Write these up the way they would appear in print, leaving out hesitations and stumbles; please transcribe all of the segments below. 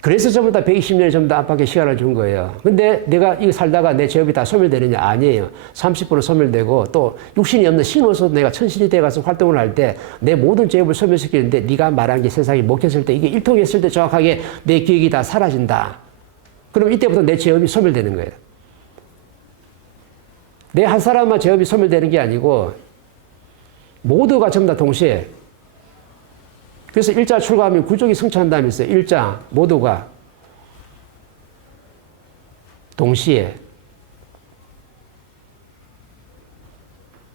그래서 전부 다 120년을 전부 다 안팎의 시간을 준 거예요. 근데 내가 이거 살다가 내 제업이 다 소멸되느냐? 아니에요. 30% 소멸되고 또 육신이 없는 신으로서 내가 천신이 돼가서 활동을 할 때 내 모든 제업을 소멸시키는데 네가 말한 게 세상에 먹혔을 때 이게 일통했을 때 정확하게 내 기억이 다 사라진다. 그럼 이때부터 내 제업이 소멸되는 거예요. 내 한 사람만 제업이 소멸되는 게 아니고 모두가 전부 다 동시에. 그래서 일자 출가하면 구족이 성취한다면서요. 일자 모두가 동시에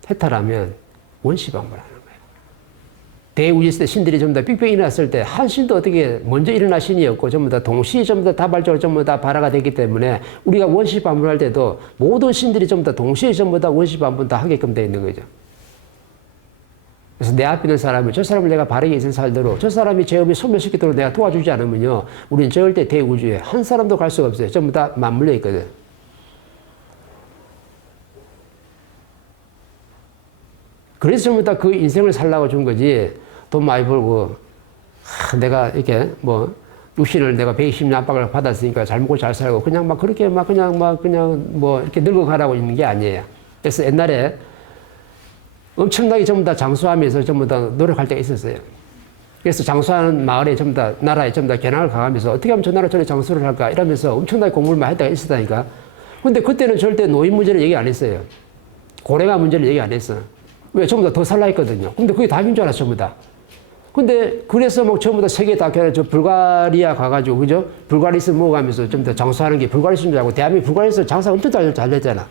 해탈하면 원시방문하는 거예요. 대우지시대 신들이 전부 다 빅뱅이 일어났을 때 한 신도 어떻게 먼저 일어난 신이었고 전부 다 동시에 전부 다 다발적으로 전부 다 발화가 됐기 때문에 우리가 원시방문할 때도 모든 신들이 전부 다 동시에 전부 다 원시방문 다 하게끔 되어 있는 거죠. 그래서 내 앞에 있는 사람을 저 사람을 내가 바르게 있는 살도록 저 사람이 제업이 소멸시키도록 내가 도와주지 않으면요 우리는 절대 대우주에 한 사람도 갈 수가 없어요. 전부 다 맞물려 있거든. 그래서 전부 다 그 인생을 살라고 준 거지. 돈 많이 벌고 내가 이렇게 뭐 육신을 내가 120년 압박을 받았으니까 잘 먹고 잘 살고 그냥 막 그렇게 막 그냥 뭐 이렇게 늙어가라고 있는 게 아니에요. 그래서 옛날에 엄청나게 전부 다 장수하면서 전부 다 노력할 때가 있었어요. 그래서 장수하는 마을에 전부 다, 나라에 전부 다 견학을 가면서 어떻게 하면 저 나라 저래 장수를 할까 이러면서 엄청나게 공부를 많이 했다가 있었다니까. 근데 그때는 절대 노인 문제를 얘기 안 했어요. 고령화 문제를 얘기 안 했어. 왜? 전부 다 더 살라 했거든요. 근데 그게 답인 줄 알았어, 전부 다. 근데 그래서 뭐 전부 다 세계 다 저 불가리아 가가지고, 그죠? 불가리스 먹어가면서 전부 다 장수하는 게 불가리스인 줄 알고, 대한민국 불가리스 장사 엄청 잘 됐잖아.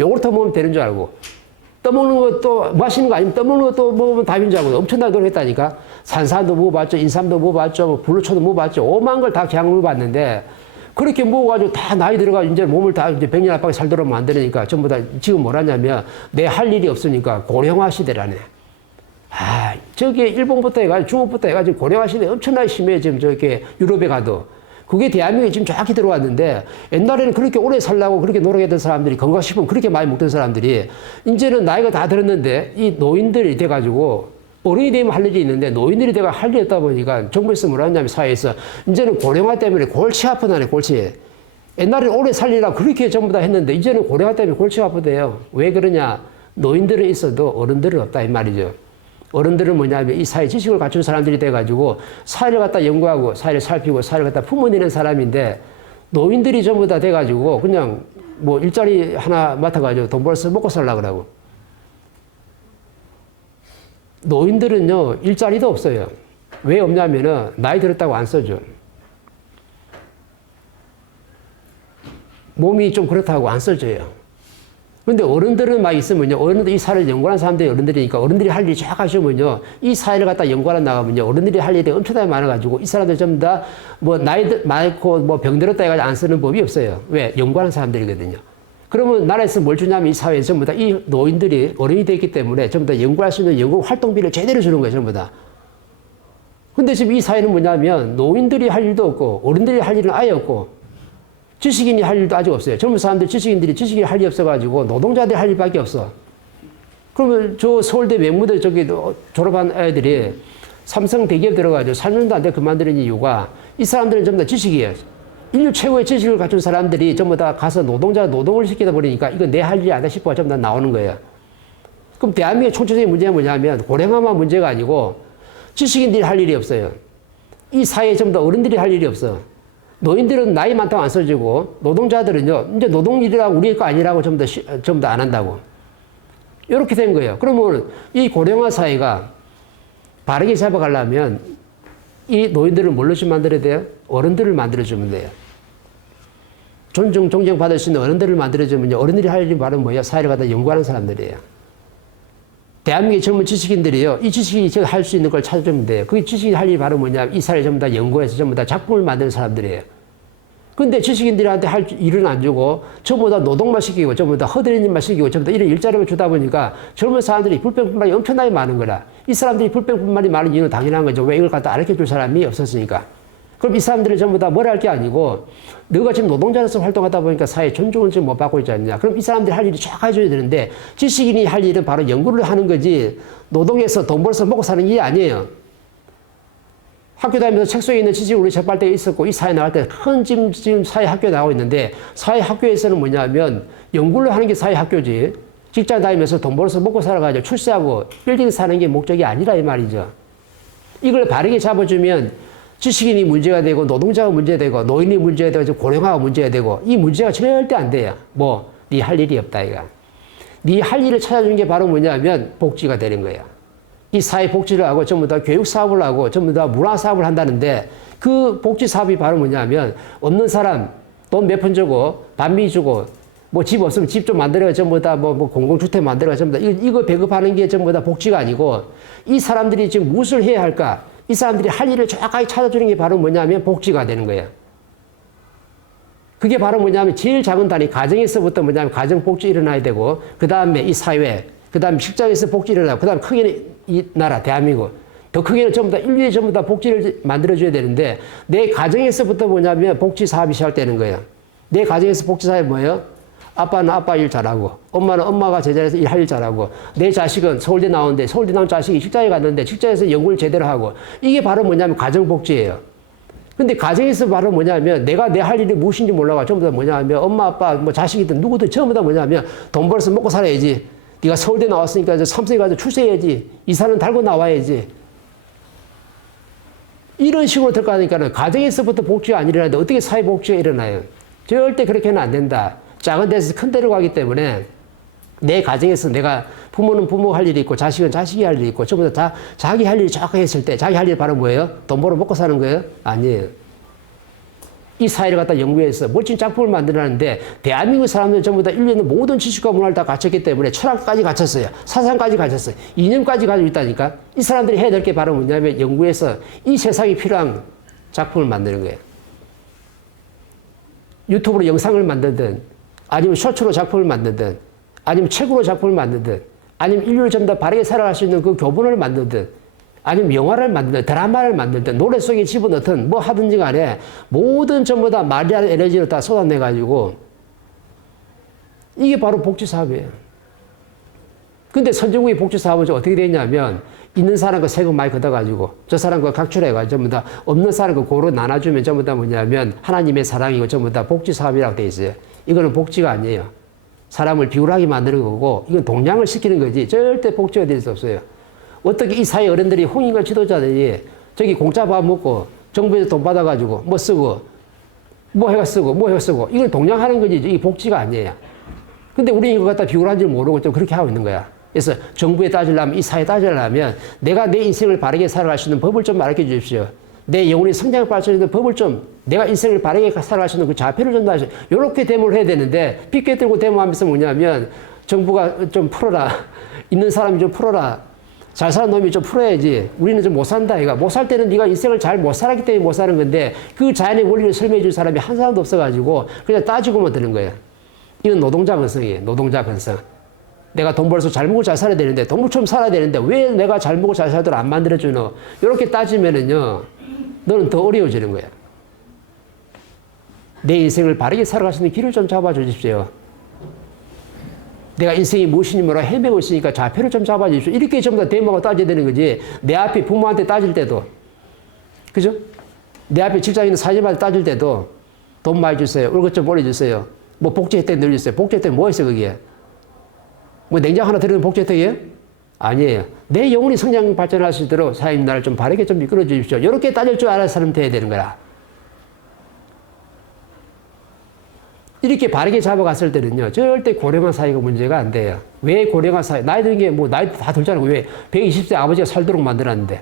요거부터 먹으면 되는 줄 알고. 떠먹는 것도 마시는 거 아니면 떠먹는 것도 먹으면 답인 줄 알고 엄청나게 노력했다니까. 산삼도 먹어봤죠. 인삼도 먹어봤죠. 불로초도 먹어봤죠. 오만 걸 다 경험을 봤는데 그렇게 먹어가지고 다 나이 들어가 이제 몸을 다 이제 100년 압박에 살도록 만드니까 전부 다 지금 뭐라냐면 내 할 일이 없으니까 고령화 시대라네. 아, 저게 일본부터 해가지고 중국부터 해가지고 고령화 시대 엄청나게 심해. 지금 저렇게 유럽에 가도. 그게 대한민국에 지금 정확히 들어왔는데 옛날에는 그렇게 오래 살려고 그렇게 노력했던 사람들이 건강식품 그렇게 많이 먹던 사람들이 이제는 나이가 다 들었는데 이 노인들이 돼가지고 어른이 되면 할 일이 있는데 노인들이 돼가 할 일이 없다 보니까 정부에서 뭐라 하냐면 사회에서 이제는 고령화 때문에 골치 아프다네 골치. 옛날에는 오래 살리라고 그렇게 전부 다 했는데 이제는 고령화 때문에 골치가 아프대요. 왜 그러냐. 노인들은 있어도 어른들은 없다 이 말이죠. 어른들은 뭐냐면 이 사회 지식을 갖춘 사람들이 돼가지고 사회를 갖다 연구하고 사회를 살피고 사회를 갖다 품어내는 사람인데 노인들이 전부 다 돼가지고 그냥 뭐 일자리 하나 맡아가지고 돈 벌어서 먹고 살려고 그러고. 노인들은요 일자리도 없어요. 왜 없냐면은 나이 들었다고 안 써줘. 몸이 좀 그렇다고 안 써줘요. 근데 어른들은 막 있으면요. 어른들 이 사회를 연구하는 사람들이 어른들이니까 어른들이 할 일이 쫙 하시면요. 이 사회를 갖다 연구하러 나가면요. 어른들이 할 일이 엄청나게 많아가지고 이 사람들 전부 다 뭐 나이 많고 뭐 병들었다 해가지고 안 쓰는 법이 없어요. 왜? 연구하는 사람들이거든요. 그러면 나라에서 뭘 주냐면 이 사회에 전부 다 이 노인들이 어른이 됐기 때문에 전부 다 연구할 수 있는 연구 활동비를 제대로 주는 거예요. 전부 다. 근데 지금 이 사회는 뭐냐면 노인들이 할 일도 없고 어른들이 할 일은 아예 없고 지식인이 할 일도 아직 없어요. 젊은 사람들, 지식인들이 지식이 할 일이 없어가지고 노동자들이 할 일밖에 없어. 그러면 저 서울대 맹무대 저기 졸업한 애들이 삼성 대기업 들어가지고 3년도 안 돼 그만두는 이유가 이 사람들은 전부 다 지식이에요. 인류 최고의 지식을 갖춘 사람들이 전부 다 가서 노동을 시키다 보니까 이거 내 할 일이 아니다 싶어 전부 다 나오는 거예요. 그럼 대한민국의 총체적인 문제가 뭐냐면 고령화만 문제가 아니고 지식인들이 할 일이 없어요. 이 사회에 전부 다 어른들이 할 일이 없어. 노인들은 나이 많다고 안 써주고 노동자들은요 이제 노동일이라고 우리 거 아니라고 전부 다 안 한다고 이렇게 된 거예요. 그러면 이 고령화 사회가 바르게 잡아가려면 이 노인들을 뭘로 좀 만들어야 돼요? 어른들을 만들어주면 돼요. 존중 존경받을 수 있는 어른들을 만들어주면 어른들이 할 일이 바로 뭐예요? 사회를 갖다 연구하는 사람들이에요. 대한민국의 젊은 지식인들이요. 이 지식이 할 수 있는 걸 찾아주면 돼요. 그 지식이 할 일이 바로 뭐냐면 이 사회를 전부 다 연구해서 전부 다 작품을 만드는 사람들이에요. 근데 지식인들한테 할 일은 안 주고 전부 다 노동만 시키고 전부 다 허드렛 일만 시키고 전부 다 이런 일자리만 주다 보니까 젊은 사람들이 불평불만이 엄청나게 많은 거라. 이 사람들이 불평불만이 많은 이유는 당연한 거죠. 왜 이걸 갖다 가르쳐 줄 사람이 없었으니까. 그럼 이 사람들은 전부 다 뭘 할 게 아니고 너가 지금 노동자로서 활동하다 보니까 사회 존중을 지금 못 받고 있지 않느냐. 그럼 이 사람들이 할 일이 쫙 해줘야 되는데 지식인이 할 일은 바로 연구를 하는 거지 노동해서 돈 벌어서 먹고 사는 일이 아니에요. 학교 다니면서 책 속에 있는 지식을 우리 접할 때 있었고, 이 사회 나갈 때 큰 지금 사회 학교에 나오고 있는데, 사회 학교에서는 뭐냐면 연구를 하는 게 사회 학교지. 직장 다니면서 돈 벌어서 먹고 살아가지고 출세하고 빌딩 사는 게 목적이 아니라 이 말이죠. 이걸 바르게 잡아주면 지식인이 문제가 되고 노동자가 문제가 되고 노인이 문제가 되고 고령화가 문제가 되고 이 문제가 절대 안 돼요. 뭐 네 할 일이 없다 이가. 네 할 일을 찾아주는 게 바로 뭐냐면 복지가 되는 거야. 이 사회 복지를 하고 전부 다 교육 사업을 하고 전부 다 문화 사업을 한다는데 그 복지 사업이 바로 뭐냐면 없는 사람 돈 몇 푼 주고 반미 주고 뭐 집 없으면 집 좀 만들어가 전부 다 뭐 공공주택 만들어가 전부 다 이거 배급하는 게 전부 다 복지가 아니고 이 사람들이 지금 무엇을 해야 할까? 이 사람들이 할 일을 정확하게 찾아주는 게 바로 뭐냐면 복지가 되는 거예요. 그게 바로 뭐냐면 제일 작은 단위 가정에서부터 뭐냐면 가정 복지 일어나야 되고 그 다음에 이 사회 그 다음에 직장에서 복지 일어나고 그 다음에 크게는 이 나라 대한민국 더 크게는 전부 다 인류에 전부 다 복지를 만들어줘야 되는데 내 가정에서부터 뭐냐면 복지 사업이 시작되는 거예요. 내 가정에서 복지 사업이 뭐예요? 아빠는 아빠 일 잘하고 엄마는 엄마가 제자리에서 일할 일 잘하고 내 자식은 서울대 나오는데 서울대 나온 자식이 직장에 갔는데 직장에서 연구를 제대로 하고 이게 바로 뭐냐면 가정복지예요. 근데 가정에서 바로 뭐냐면 내가 내 할 일이 무엇인지 몰라가 전부 다 뭐냐면 엄마 아빠 뭐 자식이든 누구든 전부 다 뭐냐면 돈 벌어서 먹고 살아야지. 네가 서울대 나왔으니까 이제 삼성에 가서 출세해야지. 이사는 달고 나와야지. 이런 식으로 들어가니까는 가정에서부터 복지가 안 일어나는데 어떻게 사회복지가 일어나요? 절대 그렇게는 안 된다. 작은 데서 큰 데로 가기 때문에 내 가정에서 내가 부모는 부모 할 일이 있고 자식은 자식이 할 일이 있고 전부 다 자기 할 일이 정확하게 했을 때 자기 할 일이 바로 뭐예요? 돈 벌어 먹고 사는 거예요? 아니에요. 이 사회를 갖다 연구해서 멋진 작품을 만들어내는데 대한민국 사람들 전부 다 인류의 모든 지식과 문화를 다 갖췄기 때문에 철학까지 갖췄어요. 사상까지 갖췄어요. 이념까지 가지고 있다니까. 이 사람들이 해야 될 게 바로 뭐냐면 연구해서 이 세상에 필요한 작품을 만드는 거예요. 유튜브로 영상을 만들든 아니면 쇼츠로 작품을 만들든 아니면 책으로 작품을 만들든 아니면 인류를 좀 더 바르게 살아갈 수 있는 그 교본을 만들든 아니면 영화를 만들든 드라마를 만들든 노래 속에 집어넣든 뭐 하든지 간에 모든 전부 다 말이라는 에너지를 다 쏟아내가지고 이게 바로 복지사업이에요. 근데 선진국의 복지사업은 어떻게 되냐면 있는 사람 그 세금 많이 걷어가지고 저 사람 그 각출해가지고 전부 다 없는 사람 그 고루 나눠주면 전부 다 뭐냐면 하나님의 사랑이고 전부 다 복지사업이라고 돼 있어요. 이거는 복지가 아니에요. 사람을 비굴하게 만드는 거고 이건 동양을 시키는 거지 절대 복지가 될 수 없어요. 어떻게 이 사회 어른들이 홍익을 지도자들이 저기 공짜 밥 먹고 정부에서 돈 받아가지고 뭐 쓰고 뭐 해가 쓰고 뭐 해가 쓰고 이걸 동양하는 거지 이게 복지가 아니에요. 근데 우리 이거 갖다 비굴한 줄 모르고 좀 그렇게 하고 있는 거야. 그래서 정부에 따지려면 이 사회에 따지려면 내가 내 인생을 바르게 살아갈 수 있는 법을 좀 가르쳐 주십시오. 내 영혼의 성장을 발전하는 법을 좀 내가 인생을 바르게 살아갈 수 있는 그 자폐를 좀 놔주세요. 이렇게 데모를 해야 되는데 삐깨 들고 데모하면서 뭐냐면 정부가 좀 풀어라. 있는 사람이 좀 풀어라. 잘 사는 놈이 좀 풀어야지. 우리는 좀 못 산다. 이가 못 살 때는 네가 인생을 잘 못 살았기 때문에 못 사는 건데 그 자연의 원리를 설명해 줄 사람이 한 사람도 없어가지고 그냥 따지고만 드는 거예요. 이건 노동자 근성이에요. 노동자 근성. 내가 돈 벌어서 잘 먹고 잘 살아야 되는데 동물처럼 살아야 되는데 왜 내가 잘 먹고 잘 살도록 안 만들어주노? 이렇게 따지면은요 너는 더 어려워지는 거야. 내 인생을 바르게 살아갈 수 있는 길을 좀 잡아주십시오. 내가 인생이 무엇인지 몰라 헤매고 있으니까 좌표를 좀 잡아주십시오. 이렇게 전부 다 대모하고 따져야 되는 거지. 내 앞에 부모한테 따질 때도 그죠? 내 앞에 직장인 사장님한테 따질 때도 돈 많이 주세요. 월급 좀 올려주세요. 뭐 복지 혜택 늘려주세요. 복지 혜택 뭐 있어요 그게? 뭐 냉장 하나 드리는 복지 혜택이에요? 아니에요. 내 영혼이 성장 발전할 수 있도록 사장님 나를 좀 바르게 좀 이끌어 주십시오. 이렇게 따질 줄 알아야 사람 돼야 되는 거라. 이렇게 바르게 잡아갔을 때는요, 절대 고령화 사회가 문제가 안 돼요. 왜 고령화 사회? 나이 드는 게 뭐 나이 다 들잖아요. 왜? 120세 아버지가 살도록 만들었는데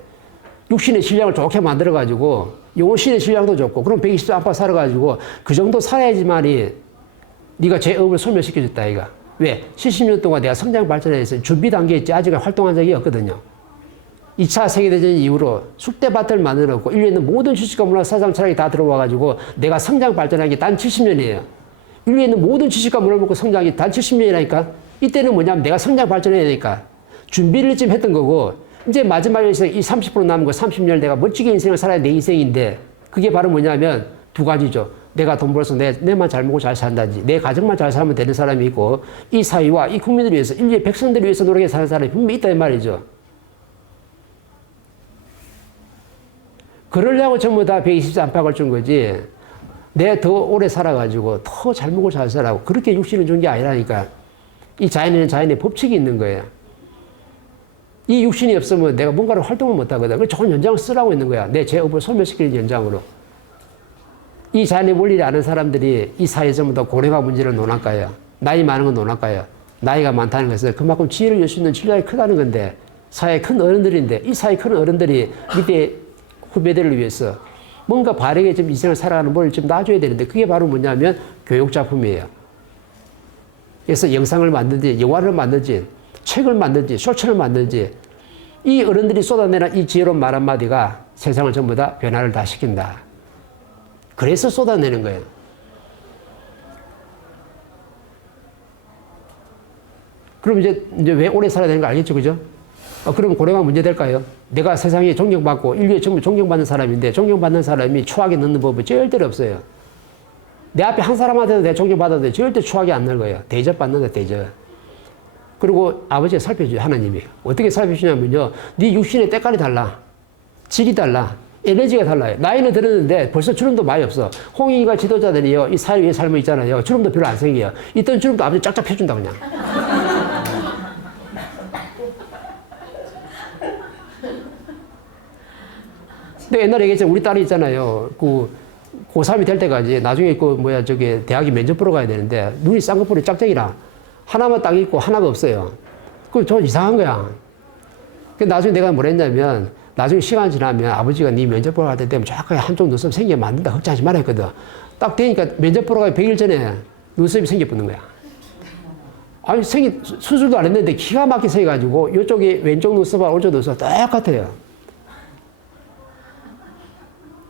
육신의 질량을 좋게 만들어가지고 영혼신의 질량도 좋고 그럼 120세 아빠 살아가지고 그 정도 살아야지만이 네가 제 업을 소멸시켜줬다 이가. 왜? 70년 동안 내가 성장 발전해서 준비 단계에 있지 아직 활동한 적이 없거든요. 2차 세계대전 이후로 쑥대밭을 만들었고 인류에 있는 모든 지식과 문화, 사상, 철학이 다 들어와가지고 내가 성장 발전한 게 단 70년이에요. 인류에 있는 모든 지식과 문화를 먹고 성장이 단 70년이라니까. 이때는 뭐냐면 내가 성장 발전해야 되니까 준비를 좀 했던 거고 이제 마지막에서 이 30% 남은 거 30년을 내가 멋지게 인생을 살아야 내 인생인데 그게 바로 뭐냐면 두 가지죠. 내가 돈 벌어서 내만 잘 먹고 잘 산다지. 내 가정만 잘 살면 되는 사람이 있고 이 사회와 이 국민들을 위해서 인류의 백성들을 위해서 노력해 사는 사람이 분명히 있다 이 말이죠. 그러려고 전부 다 120세 안팎을 준 거지. 내 더 오래 살아가지고 더 잘 먹고 잘 살라고. 그렇게 육신을 준 게 아니라니까. 이 자연에는 자연의 법칙이 있는 거예요. 이 육신이 없으면 내가 뭔가를 활동을 못 하거든. 그 좋은 연장을 쓰라고 있는 거야. 내 제업을 소멸시키는 연장으로. 이 자연의 원리를 아는 사람들이 이 사회 전부 다 고령화 문제를 논할까요? 나이 많은 건 논할까요? 나이가 많다는 것은 그만큼 지혜를 줄 수 있는 질량이 크다는 건데, 사회의 큰 어른들인데, 이 사회 큰 어른들이 밑에 후배들을 위해서 뭔가 바르게 좀 인생을 살아가는 법을 좀 놔줘야 되는데, 그게 바로 뭐냐면 교육작품이에요. 그래서 영상을 만든지, 영화를 만든지, 책을 만든지, 쇼츠를 만든지, 이 어른들이 쏟아내는 이 지혜로운 말 한마디가 세상을 전부 다 변화를 다 시킨다. 그래서 쏟아내는 거예요. 그럼 이제 왜 오래 살아야 되는 거 알겠죠? 그죠? 그럼 고령화 문제 될까요? 내가 세상에 존경받고 인류에 전부 존경받는 사람인데, 존경받는 사람이 추하게 늙는 법은 절대로 없어요. 내 앞에 한 사람한테도 내가 존경받아도 절대 추하게 안 늙어요. 대접받는다, 대접. 그리고 아버지가 살펴줘요, 하나님이. 어떻게 살펴주냐면요. 네 육신의 때깔이 달라. 질이 달라. 에너지가 달라요. 나이는 들었는데 벌써 주름도 많이 없어. 홍익이가 지도자들이요. 이 사회 위에 살고 있잖아요. 주름도 별로 안 생겨요. 있던 주름도 아버지 쫙쫙 펴준다, 그냥. 근데 옛날에 얘기했잖아요. 우리 딸이 있잖아요. 고3이 될 때까지 나중에 대학에 면접 보러 가야 되는데 눈이 쌍꺼풀이 짝짝이라 하나만 딱 있고 하나가 없어요. 그럼 좀 이상한 거야. 나중에 내가 뭘 했냐면, 나중에 시간 지나면 아버지가 네 면접 보러 갈 때 되면 정확하게 한쪽 눈썹 생기면 안 된다. 걱정하지 말라 했거든. 딱 되니까 면접 보러 가기 100일 전에 눈썹이 생겨붙는 거야. 아니, 수술도 안 했는데 기가 막히게 생겨가지고 이쪽이 왼쪽 눈썹하고 오른쪽 눈썹 똑같아요.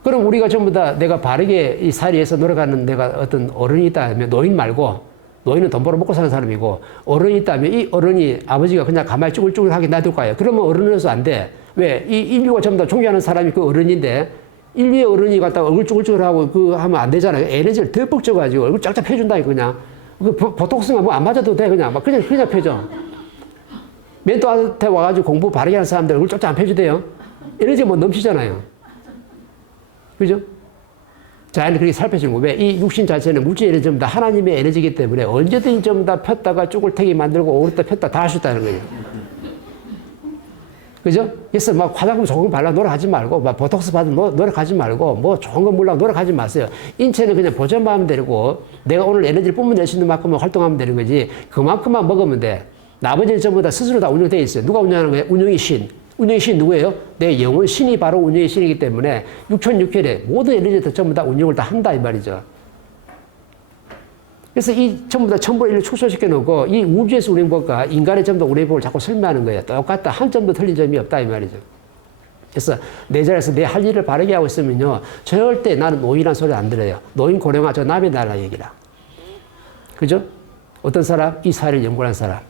그럼 우리가 전부 다 내가 바르게 이 사회에서 노력하는 내가 어떤 어른이 있다면, 노인 말고, 노인은 돈 벌어 먹고 사는 사람이고, 어른이 있다면 이 어른이 아버지가 그냥 가만히 쭈글쭈글하게 놔둘 거예요. 그러면 어른으로서 안 돼. 왜? 이 인류가 전부 다 존경하는 사람이 그 어른인데, 인류의 어른이 갖다가 얼굴 쭈글쭈글하고 하면 안 되잖아요. 에너지를 덜뻑 줘가지고 얼굴 쫙쫙 펴준다니까, 그냥. 보톡스가 뭐 안 맞아도 돼, 그냥. 막 그냥 펴줘. 멘토한테 와가지고 공부 바르게 하는 사람들 얼굴 쫙쫙 안 펴주대요. 에너지가 뭐 넘치잖아요. 그죠? 자연이 그렇게 살펴주는 거. 왜? 이 육신 자체는 물질 에너지 전부 다 하나님의 에너지이기 때문에 언제든지 전부 다 폈다가 쭈글탱이 만들고 오랬다 폈다 다 할 수 있다는 거예요. 그죠? 그래서 막 화장품 좋은 거 발라 노력하지 말고, 막 보톡스 받은 노력하지 말고, 뭐 좋은 거 몰라 노력하지 마세요. 인체는 그냥 보존만 하면 되고, 내가 오늘 에너지를 뿜어낼 수 있는 만큼만 활동하면 되는 거지, 그만큼만 먹으면 돼. 나머지는 전부 다 스스로 다 운영되어 있어요. 누가 운영하는 거예요? 운영의 신. 운영의 신 누구예요? 내 영혼 신이 바로 운영의 신이기 때문에 6,600회 모든 에너지들 전부 다 운영을 다 한다 이 말이죠. 그래서 이 전부 다 천부를 인류 축소시켜 놓고 이 우주에서 운행법과 인간의 전부 다 운행법을 자꾸 설명하는 거예요. 똑같다. 한 점도 틀린 점이 없다 이 말이죠. 그래서 내 자리에서 내 할 일을 바르게 하고 있으면요, 절대 나는 노인이라는 소리 안 들어요. 노인 고령화 저 남의 나라 얘기라. 그죠? 어떤 사람? 이 사회를 연구하는 사람.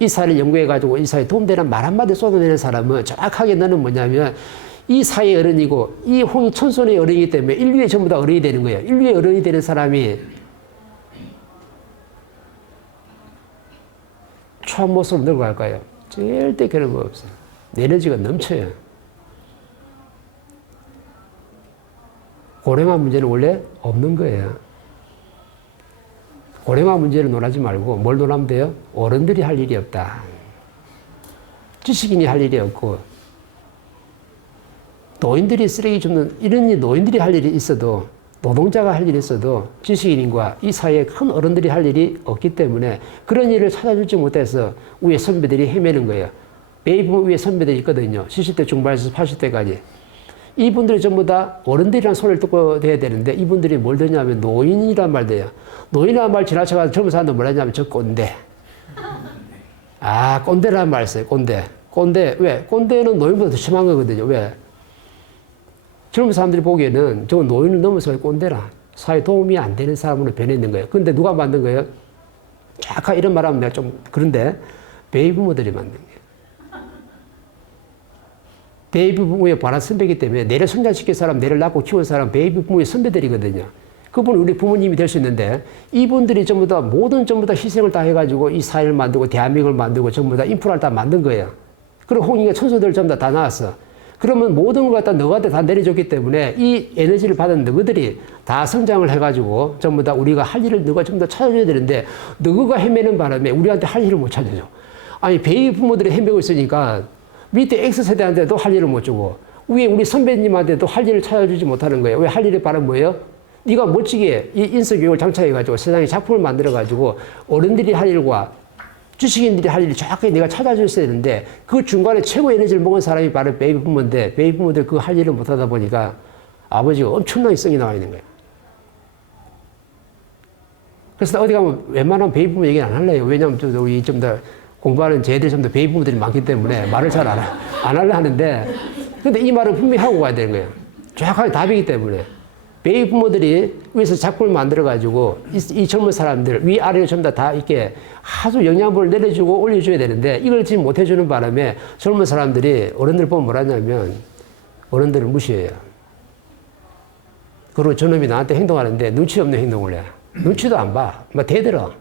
이 사회를 연구해가지고 이 사회에 도움되는 말 한마디 쏟아내는 사람은 정확하게 너는 뭐냐면 이 사회의 어른이고 이 홍이 천손의 어른이기 때문에 인류의 전부 다 어른이 되는 거예요. 인류의 어른이 되는 사람이 추한 모습으로 늙어갈 거예요. 절대 그런 거 없어요. 에너지가 넘쳐요. 고령화 문제는 원래 없는 거예요. 고령화 문제를 논하지 말고 뭘 논하면 돼요? 어른들이 할 일이 없다. 지식인이 할 일이 없고, 노인들이 쓰레기 줍는, 이런 노인들이 할 일이 있어도, 노동자가 할 일이 있어도 지식인과 이 사회의 큰 어른들이 할 일이 없기 때문에 그런 일을 찾아주지 못해서 위에 선배들이 헤매는 거예요. 베이브 위에 선배들이 있거든요. 70대 중반에서 80대까지. 이분들이 전부 다 어른들이란 소리를 듣고 돼야 되는데, 이분들이 뭘 듣냐면 노인이란 말 돼요. 노인이란 말 지나쳐가지고 젊은 사람들 뭐라 하냐면 저 꼰대. 아, 꼰대라는 말 있어요. 꼰대. 꼰대. 왜? 꼰대는 노인보다 더 심한 거거든요. 왜? 젊은 사람들이 보기에는 저 노인을 넘어서 꼰대라. 사회에 도움이 안 되는 사람으로 변해있는 거예요. 근데 누가 만든 거예요? 정확하게 이런 말 하면 내가 좀 그런데, 베이비부모들이 만든 거예요. 베이비 부모의 바란 선배이기 때문에 내를 성장시킬 사람, 내를 낳고 키운 사람, 베이비 부모의 선배들이거든요. 그분은 우리 부모님이 될 수 있는데, 이분들이 전부 다, 전부 다 희생을 다 해가지고 이 사회를 만들고 대한민국을 만들고 전부 다 인프라를 다 만든 거예요. 그리고 홍익의 천소들 전부 다 나왔어. 그러면 모든 걸 갖다 너한테 다 내려줬기 때문에 이 에너지를 받은 너희들이 다 성장을 해가지고 전부 다 우리가 할 일을 너가 좀 더 찾아줘야 되는데 너희가 헤매는 바람에 우리한테 할 일을 못 찾아줘. 아니 베이비 부모들이 헤매고 있으니까 밑에 X세대한테도 할 일을 못 주고 위에 우리 선배님한테도 할 일을 찾아주지 못하는 거예요. 왜 할 일이 바로 뭐예요? 네가 멋지게 이 인서교육을 장착해가지고 세상에 작품을 만들어가지고 어른들이 할 일과 주식인들이 할 일을 정확하게 내가 찾아줬어야 되는데 그 중간에 최고 에너지를 먹은 사람이 바로 베이비 부모인데 베이비 부모들 그 할 일을 못하다 보니까 아버지가 엄청나게 성이 나와 있는 거예요. 그래서 어디 가면 웬만하면 베이비 부모 얘기는 안 할래요. 왜냐하면 우리 좀 더 공부하는 쟤들 좀 더 베이비 부모들이 많기 때문에 말을 잘 안 하려 하는데 근데 이 말은 분명히 하고 가야 되는 거예요. 정확하게 답이기 때문에. 베이비 부모들이 위에서 작품을 만들어가지고 이 젊은 사람들 위아래로 전부 다 이렇게 아주 영양분을 내려주고 올려줘야 되는데 이걸 지금 못 해주는 바람에 젊은 사람들이 어른들 보면 뭐라 하냐면 어른들을 무시해요. 그리고 저놈이 나한테 행동하는데 눈치 없는 행동을 해. 눈치도 안 봐. 막 대들어.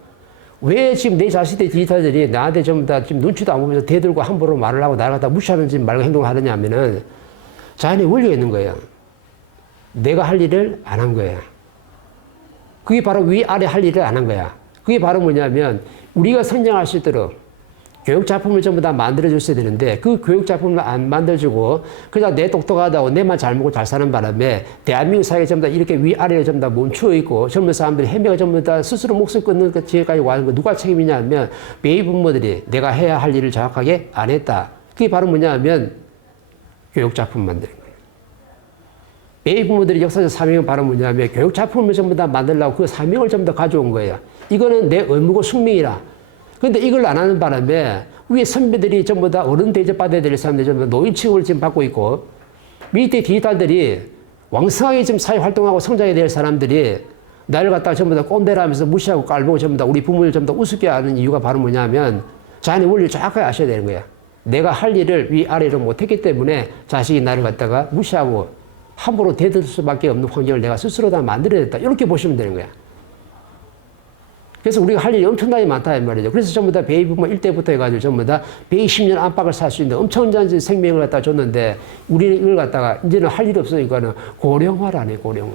왜 지금 내 자식들 디지털들이 나한테 전부 다 지금 눈치도 안 보면서 대들고 함부로 말을 하고 나를 갖다 무시하는지 말고 행동을 하느냐 하면은 자연의 원리가 있는 거예요. 내가 할 일을 안 한 거야. 그게 바로 위아래 할 일을 안 한 거야. 그게 바로 뭐냐면 우리가 성장할 수 있도록 교육작품을 전부 다 만들어줬어야 되는데 그 교육작품을 안 만들어주고 그냥 내 똑똑하다고 내만 잘 먹고 잘 사는 바람에 대한민국 사회가 전부 다 이렇게 위아래로 전부 다 멈추어 있고 젊은 사람들이 헤매가 전부 다 스스로 목숨 끊는 지혜까지 와는 거 누가 책임이냐 하면 베이비 부모들이 내가 해야 할 일을 정확하게 안 했다. 그게 바로 뭐냐 하면 교육작품 만드는 거예요. 베이비 부모들의 역사적 사명은 바로 뭐냐면 교육작품을 전부 다 만들려고 그 사명을 전부 다 가져온 거예요. 이거는 내 의무고 숙명이라. 근데 이걸 안 하는 바람에 위에 선배들이 전부 다 어른 대접받아야 될 사람들이 전부 다 노인 취급을 지금 받고 있고 밑에 디지털들이 왕성하게 지금 사회 활동하고 성장해야 될 사람들이 나를 갖다가 전부 다 꼰대라 하면서 무시하고 깔보고 전부 다 우리 부모를 전부 다 우습게 하는 이유가 바로 뭐냐면 자연의 원리를 정확하게 아셔야 되는 거야. 내가 할 일을 위아래로 못했기 때문에 자식이 나를 갖다가 무시하고 함부로 대들 수밖에 없는 환경을 내가 스스로 다 만들어냈다. 이렇게 보시면 되는 거야. 그래서 우리가 할 일이 엄청나게 많다 이 말이죠. 그래서 전부 다 베이비 부모 1대부터 해가지고 전부 다 120년 안팎을 살 수 있는 엄청난 생명을 갖다 줬는데 우리는 이걸 갖다가 이제는 할 일이 없으니까는 고령화라네, 고령화.